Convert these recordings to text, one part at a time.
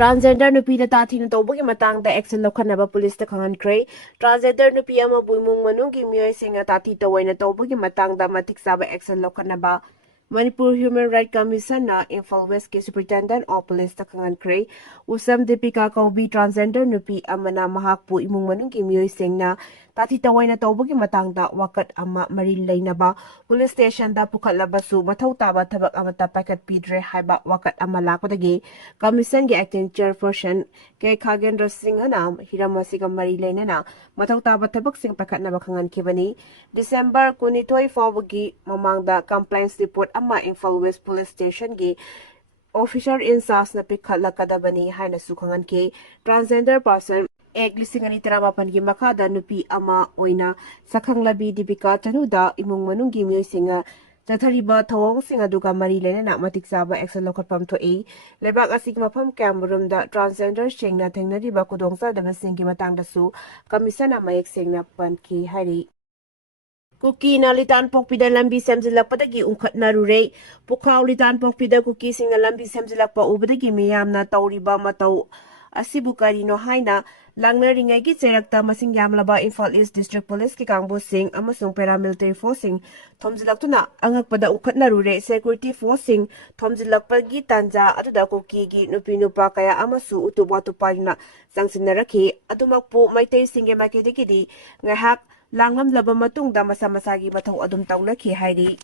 Transgender nupi da tathi na tawbagi matang da action lokhanaba police ta khangankre. Transgender nupi ama buimung manunggi miyoi singa tathi tawai na tawbagi matang da matik saba action lokhanaba Manipur Human Rights Commission na Imphal West ke Superintendent of Police ta khangankre. Usam Deepika Kaubi transgender nupi amana mahakpu imung manunggi miyoi singna tathi tawai na tawbagi matang da wakat ama maril lainaba police station da pukhatlabasu mathau taba thabak amata packet pidre haiba wakat ama lakpadagi Commission ge acting chairperson ke Khagendra Singh na hiramasi ka mari lainana mathau taba thabak sing pakhatna bakhangan kibani December 22 fawagi mamangda complaints report ama Imphal West Police Station ge officer in charge na pikhatlakadabani haina sukhangan ke transgender person ek lising ani terapapan gi makada nupi ama oina sakhanglabi Deepika Chanuda imung manunggi miyoi singa Tathariba thawong singa duga mari lena na matik saba action lokhatpam thoi lebak asik mafam cameroon da transgender singna thengnariba kudongsa da singi matang da su commission amayek singna pan ki hari Kuki na litan pokpida lambi semjilakpadagi ungkhatna rure pukhaw litan pokpida kuki singa lambi semjilakpa ubadagi miyamna tawriba matau asibu karino haina langnaringai ki cherakta masing yamlaba Imphal East District Police ki kangbo sing amasung paramilitary force sing thomjilaktuna angakpada ukhatna rure security force sing thomjilakpagi tanja aduda kuki gi nupi nupa kaya amasu utuba tuparina sangsinnarakhi adumakpu maitai singe makedikidi ngahak langlam laba matungda masa masagi mathau adum tawnakhi hairi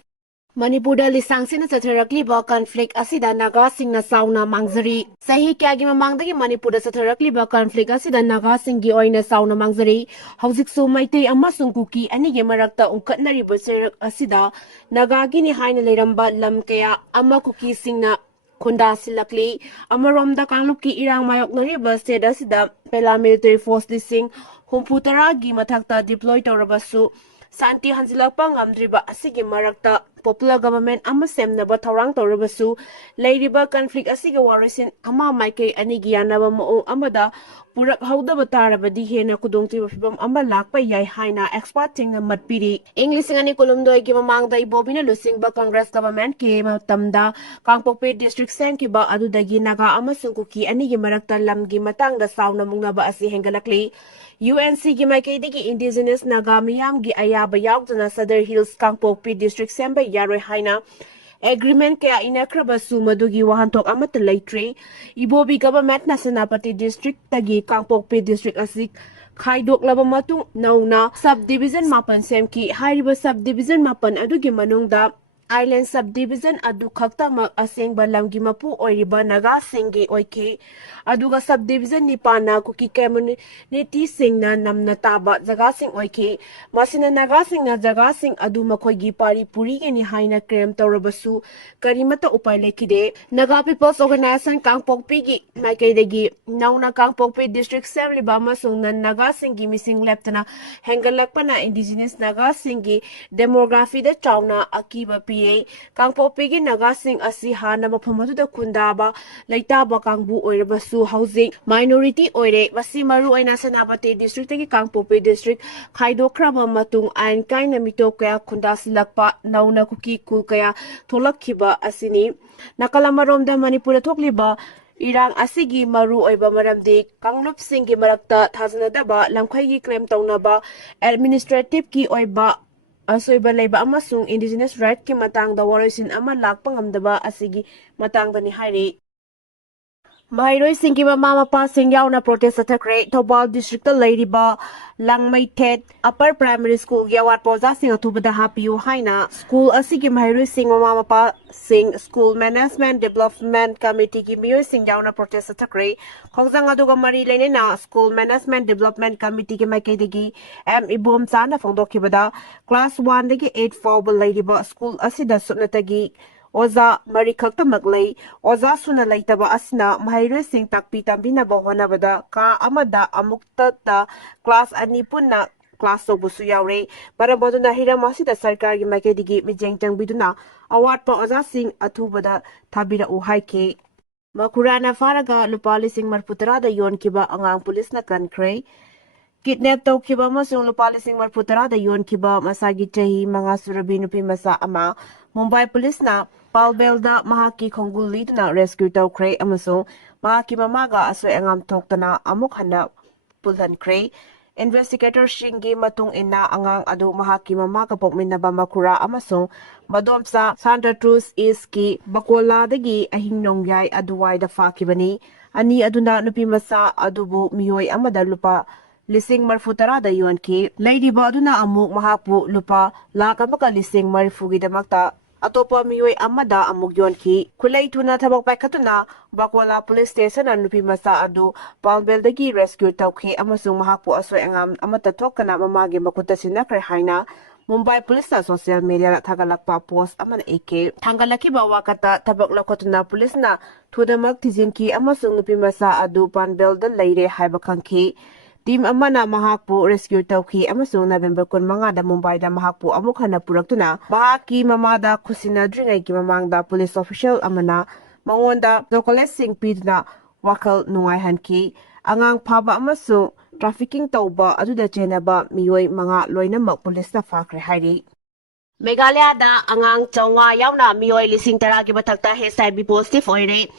Manipur da lisang sina satharakli ba conflict asida Naga singna Chaona Mangjari sahi kyagi mamangdagi Manipur da satharakli ba conflict asida Naga singi oina Chaona Mangjari hauzik so maitei amasung Kuki anige marakta ungkatnari baserak asida Naga gini haina leramba lam kaya ama Kuki singna Khunda silakli amaromda kanglupki Erang mayoknari ba state asida paramilitary force lising humputara gi mathakta deploy tawrabasu Santi Hanzilakpa ngamdriba asigi marakta popular government ama semnaba thawrang tawrabasu leiriba conflict asiga warisin ama maike anigi yanaba mo amada purak haudaba tarabadi hena kudongti fibam ama lakpa yai haina expert thing matpiri English ngani kolumdoi gi mamangda ibobina lusingba Congress government ke matamda Kangpokpe district sen ki ba adudagi Naga ama Kuki anigi marakta lamgi matangda sauna mungnaba asi hengalakli UNC gi maikaidagi indigenous Naga miyam gi ayaba yaukdana Southern Hills Kangpokpi district semba yaroi haina agreement kaya inakrabasu madugi wahantok amata laitre ibobi government na Senapati district tagi Kangpokpi district asik khaidok laba matung nauna subdivision mapan semki hairiba subdivision mapan adugi manungda Island subdivision adu khakta mak asengba lamgi mapu oiriba Naga singi oike aduga subdivision nipana Kuki community singna namna taba jaga sing oike masina Naga singna jaga sing adu makhoigi pari puri ge ni haina claim tawrabasu karimata upai lekide Naga People's Organization Kangpokpi gi maikaidagi nauna Kangpokpi district assembly ba masung Naga singi missing leptana hengalakpana indigenous Naga singi demography da Chaona akiba Kangpokpi Naga sing asi hana mafamadu da kundaba laitaba kangbu oirabasu housing minority oire basi maru aina Senapati district ki Kangpokpi district khaidokraba matung ain kaina mitok kaya kundas lakpa nauna Kuki ku kaya tholakhiba asini nakalamaromda Manipur thokliba Erang asigi maru oiba maramdi kanglup singi marakta thajanadaba lamkhaigi claim tawnaba administrative ki oiba asoiba leiba amasung indigenous right ki matangda warisin ama lakpa ngamdaba asigi matangda ni hairi Mahairoi singki mama mapa sing yauna protest athakre Thobal district leiriba Langmai Thet upper primary school yawat poza sing athubada hapiu haina school asigi Mahairoi sing mama mapa sing school management development committee ki miyoi sing yauna protest athakre khongjang aduga mari leine na school management development committee ki maikaidagi ibom chana phongdokhibada class 1 dagi 8 fawba leiriba school asida supnatagi Oza marikakta maglay Oza suna laitaba asina Mahairoi sing takpi tambina bahwanabada ka amada amukta ta class ani punna class sobusu yaure para boduna hiramasida sarkar gi makedigi mijengtang biduna award pa Oza sing athubada thabira uhaike makurana faraga lupali sing marputara da yon kiba angang police na kankre Kidnap taukiba amasung lupa lising marputara da yon kiba masagi chahi mga surabi nupi masa ama Mumbai Police na palbelda mahaki khongguli na rescue taukhre amasung mahaki mamaga asoy angam toktana amuk hana pulhankre investigator shingi matung ina angang adu mahaki mamaga pokminaba makura amasung madomsa Santa Cruz East ki bakola dagi ahing nongyay aduway da fakibani ani aduna nupi masa adubu miyoy amada lupa lising marfutara da yuan ki lady ba aduna amuk mahakpu lupa lakabaka lising marfugi damakta atopa miyoy amada amuk yuan ki kulay tuna tabak paikatuna bakwala police station an nupi masa adu palbel dagi rescue tawki amasung mahakpu asoy angam amata tokkana mamagi makuta sinakre haina Mumbai Police na social media na Lakpa post aman eke tanggalaki bawa kata tabak lakotuna police na tudamak tizinki amasung nupi masa adu palbel da leire haibakangki Team amana mahakpu rescue tauki amasung November kun mga da Mumbai da mahakpu amuk hana puraktuna bahaki mamada kusina dringay ki mamangda police official amana mangonda dokolesing pidna wakal nungayhan ki angang paba amasung trafficking tauba aduda chenaba miyoy mga loinamak police na fakre hairi Meghalaya da angang Chaona yauna miyoy lising taragi batakta HIV positive oire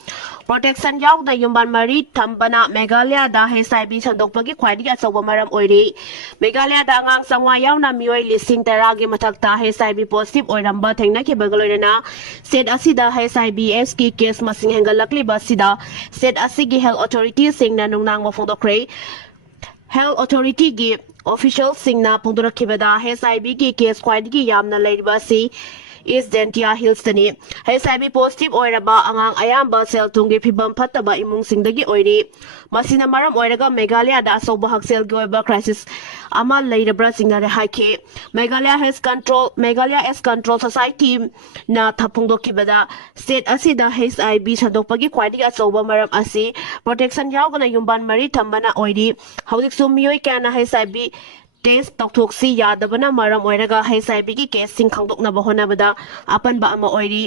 protection yauna yumban mari tambana Meghalaya da HIV sandokpagi khwaidi achawa maram oire Meghalaya da angang Chaona yauna miyoy lising taragi matakta HIV positive oiramba thengna ki bagaloina state asida HIV AIDS ki case masing hengalakli basida state asigi health authority singna nungnang mafongdokre Health Authority gi official singna pungdurakibada HIV ki case khwaidigi yamna leiribasi is Dentia Hills tani HIV positive oiraba angang ayamba sel tungi phibam phataba imung singdagi oiri masina maram oiraga Meghalaya da asoba haksel gi oiba crisis ama leirabra singnare haike Meghalaya has control society na thapungdokibada state asida HIV sadokpagi khwaidigi asoba maram asi protection yawgana yumban mari thambana oiri haudik sumiyoi kana HIV test toktoksi yadabana maram oiraga HIV ki case sing khangdoknaba honabada apanba ama oiri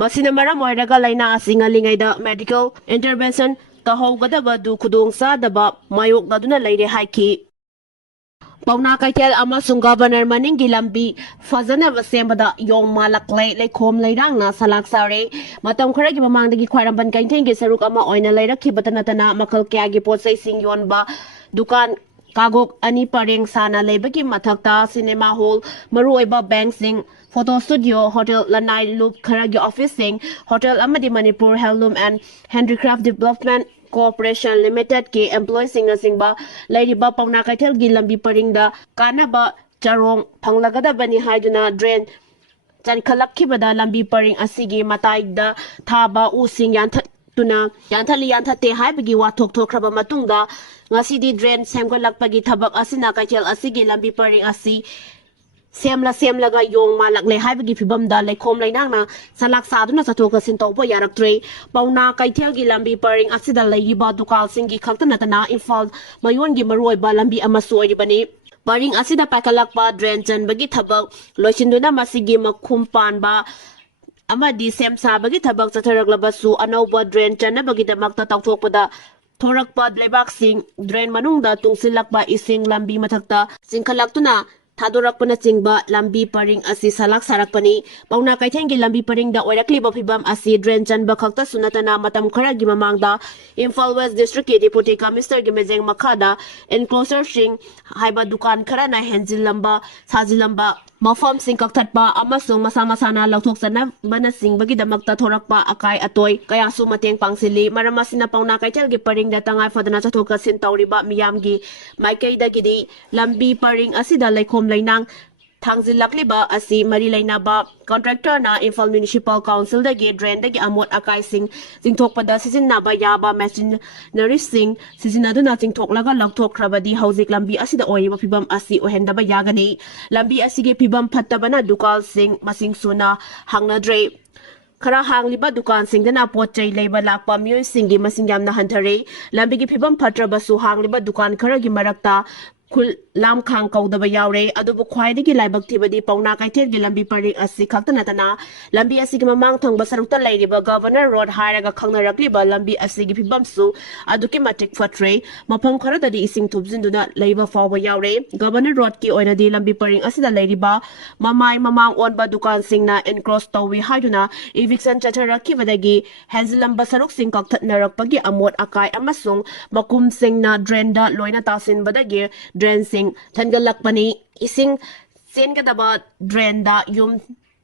masina maram oiraga laina asinga lingaida medical intervention tahawgadaba du khudongsa daba mayok naduna leire haiki Pauna kaitel amasung governor maningi lambi fazana vasembada yong malaklay lekhom leirang na salaksare matam kharagi mamangdagi khwaramban kainthengi saruk ama oina leirakhibatanatana makal kyagi potsai sing yonba dukan Kagok ani pareng sana lebaki mathakta cinema hall maruoiba bank sing photo studio hotel lanai loop kharagi office sing hotel amadi Manipur Handloom and Handicraft Development Corporation Limited ke employee singba lairiba pauna kaithel gi lambi paringda kanaba charong phanglagada bani haiduna drain chan khalakkhibada lambi paring asigi mataida thaba using tuna yanthali yanthate haibagi wathok thokraba matungda ngasidi drain semgolakpagi thabak asina kaithel asigi lambi paring asi semlaga yong malakle haibagi fibamda lekhom lainangna salak saduna sathoka sin tawba yaraktre pauna kaithel gi lambi paring asida leiba dukal singi khaktanatana Imphal mayongi maroiba lambi amasu oribani paring asida pakalakpa drain chanbagi thabak loisinduna masigi makhum panba amadi sem sabagi thabak chatharaglabasu anauba drain chanabagi damakta tawthokpada thorakpa lebak sing drain manungda tungsilakpa ising lambi mathakta singkhalaktuna Thadorakpana chingba lambi paring asi salak sarakpani pauna kaithengi lambi paring da oirakliba phibam asi drain chanba khakta sunatana matam kharagi mamangda Imphal West District ki Deputy Commissioner gi mejeng makhada enclosure sing haiba dukan kharana henjilamba sajilamba mafam sing kakthatpa amasung masana lauthokchana bana singbagi damakta thorakpa akai atoi kayasu mateng pangsili maramasina pauna kaithel gi paring da tangai fadana chathoka sin tawriba miyamgi maikai dagidi lambi paring asida leikhom lainang Thangzilakliba asi mari lainaba contractor na Imphal Municipal Council dagi drain dagi amot akai sing jingthokpada sisinaba yaba machinery sing sisinaduna jingthoklaga lakthokrabadi hauzik lambi asida oiba phibam asi ohendaba yagani lambi asige phibam phattabana dukal sing masing suna hangnadre Khara hangliba dukan singdana pot chai leiba lakpa myoy singi masing yamna hanthare lambigi phibam phatrabasu hangliba dukan khara gi marakta khul lam khang kaudaba yaure adubu khwaidagi laibak thibadi pauna kaithel gi lambi pari asi khaltana tana lambi asi gi mamang thangba sarukta lairiba governor road hairaga khangnarakliba lambi asi gi phibamsu aduki matik fatre mafam kharadadi ising thubjinduna leiba fawba yaure governor road ki oinadi lambi pari asida lairiba mamai mamang onba dukan singna encroach tawi haiduna eviction chacharakibadagi hanzilamba saruk sing kakhtnarakpagi amot akai amasung makum singna drainda loina tasinbadagi drain sing thangalakpani ising sengadaba drain da yum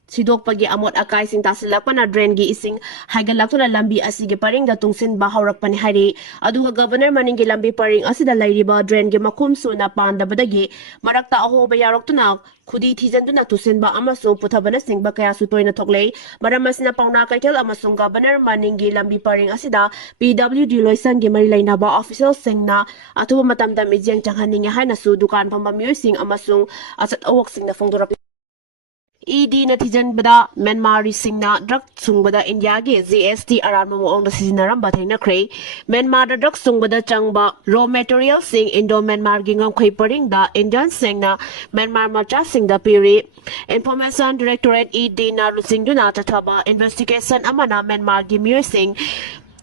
sidokpagi amot akai sing tasilakpana drain gi ising haigalakuna lambi asigi paring da tungsin bahaurakpani hari aduga governor maning gi lambi paring asida lairiba drain gi makum suna pandabadagi marakta ahoba yaroktuna khudi thijanduna tusinba amaso puthabana singba kaya sutoina thoklei maramasina pauna kaitel amasung governor maning gi lambi paring asida pwd loisang gi mari lainaba official singna atuba matamda mijeng changhaninge haina su dukan phamba miyoi sing amasung asat awok singna fongdorap ED na thijanbada Myanmar singna drug sungbada India gi GST aran mo ong da sizinaramba thaina khrei Myanmar da drug sungbada changba raw material sing Indo Myanmar gi ngam khoi paring da Indian singna Myanmar macha sing da piri Information Directorate ED na rusingduna tathaba investigation amana Myanmar gi myo sing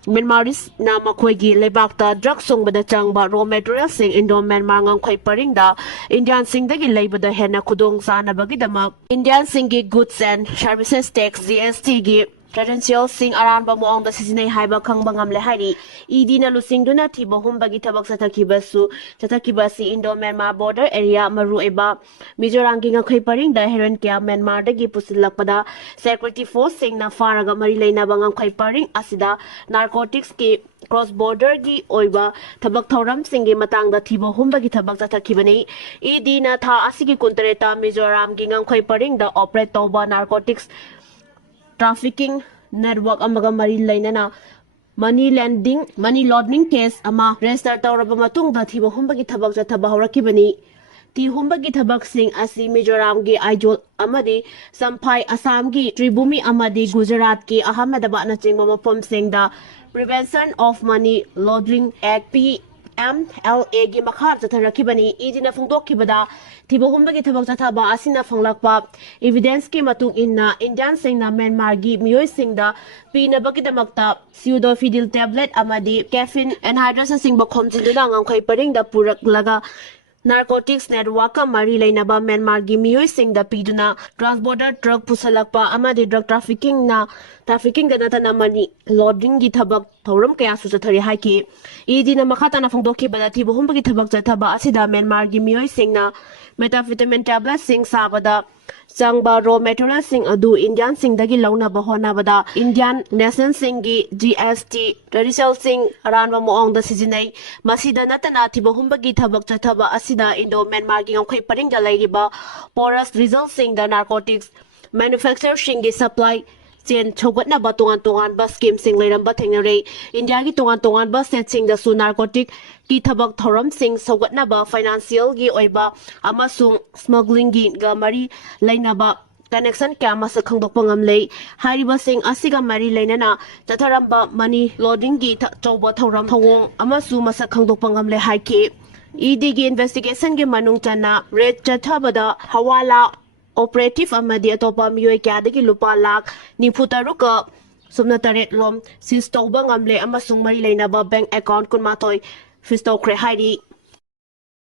Myanmaris na makoigi lebakta drug sungbada changba raw material sing Indo Myanmar ngam khoi paring da Indian sing dagi leibada hena khudong sana bagi dama Indian sing gi goods and services tax GST gi credential sing aran ba moong da sizinai haiba khangba ngamle hari ED na lusing duna thiba humbagi thabak sathaki si Indo Myanmar border area maru eba Mizoram gi ngakhoi paring da heron kya Myanmar dagi pusilakpada security force sing na faraga mari leina ba ngakhoi paring asida narcotics ki cross border gi oiba thabak thoram singi matang da thiba humbagi thabak sathakibani ED na tha asigi kuntareta Mizoram gi ngakhoi paring da operate toba narcotics trafficking network amaga mari lainana money laundering case ama register tawraba matung da thiba humbagi thabak jathaba horakibani ti humbagi thabak sing asi Mizoram gi Aizol amadi Samphai Assam gi Tribhumi amadi Gujarat ki Ahmedabad na chingba mafam sing da Prevention of Money Laundering Act MLA gi makha jatharakibani idina phongdokkibada thiba humbagi thabak jathaba asina phanglakpa evidence ki matung inna Indian singna Myanmar gi miyoi singda pinabagi damakta pseudoephedrine tablet amadi caffeine anhydrous singba khomjinduna ngamkhai paring da puraklaga Narcotics network ka mari lainaba Myanmar gi miyoi singda piduna transborder drug pusalakpa amadi drug trafficking da natana money laundering gi thabak thoram kaya su chathari haiki idina makhata na phongdokki badati bohumbagi thabak chathaba asida Myanmar gi miyoi singna methamphetamine tablet sing sabada changba raw material sing adu Indian sing dagi launa bahona bada Indian nation sing gi GST traditional sing aranwa moong da sizinai masida natana thiba humbagi thabak chathaba asida Indo Myanmar gi ngkhoi paring da lairiba porous result sing da narcotics manufacturer sing gi supply chain chogatna ba tongan ba scheme sing leiramba thengnare India gi tongan ba state sing da su narcotic ki thabak thoram sing sogatna ba financial gi oiba amasung smuggling gi ga mari lainaba connection kya masa khangdokpa ngamlei hariba sing asiga mari lainana chatharamba money laundering gi chawba thoram thawong amasu masa khangdokpa ngamle haiki ED gi investigation gi manung chana red chathabada hawala operative amadi atopa miyoi kyadagi lupa lakh niphutaruka sumna taret lom sis tawba ngamle amasung mari lainaba bank account kunmathoi fistokre hairi